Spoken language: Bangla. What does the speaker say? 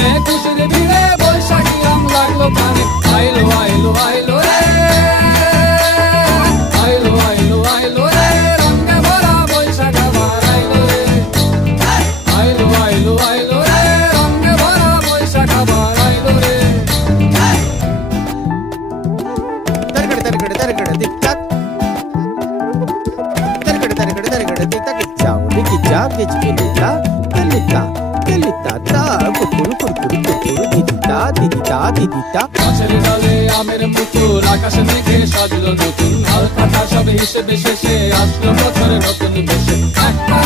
মনে খুশির ভিড়ে বৈশাখী আম লাগলো কানে আইলো আইলো আইলো রে আইলো আইলো আইলো রে রঙে ভরা বৈশাখ আবার আইলো রে আইলো আইলো আইলো রে রঙে ভরা বৈশাখ আবার আইলো রে तरगड़ तरगड़ तरगड़ दिक्कत तरगड़ तरगड़ तरगड़ दिक्कत जाओ दिक्की जा किच किलिता किलिता किलिता ता कुकुर कुकुर कुकुर दिदिता दिदिता दिदिता গাছের ডালে আমের পুতুল আকাশে মেঘে সাজলো নতুন হালকা সব হিসেবে শেষে আসলো বছরের নতুন বেশে একটা